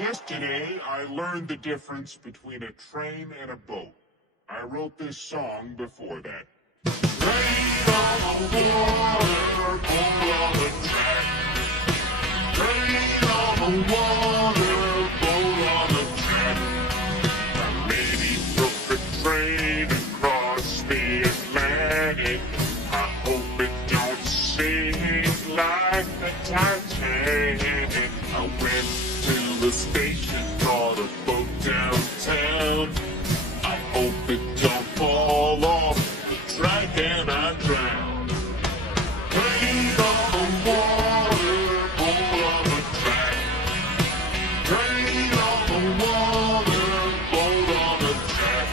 Yesterday, I learned the difference between a train and a boat. I wrote this song before that. Train on the water, boat on the track. Train on the water, boat on the track. My lady took the train across the Atlantic. I hope it don't sink like the Titanic. I went to the station, bought a boat downtown. I hope it don't fall off the track and I drown. Train on the water, boat on the track. Train on the water, boat on the track.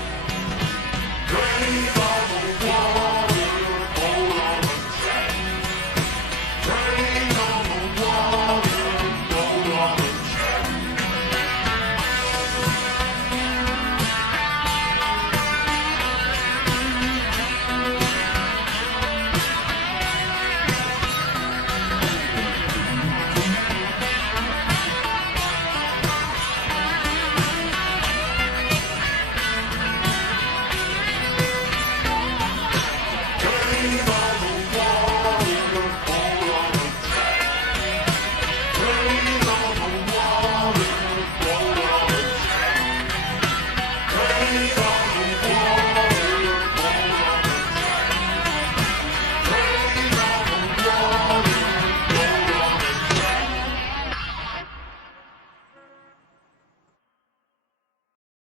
Train on the water, boat on the track. Train on the water, boat on the track. Train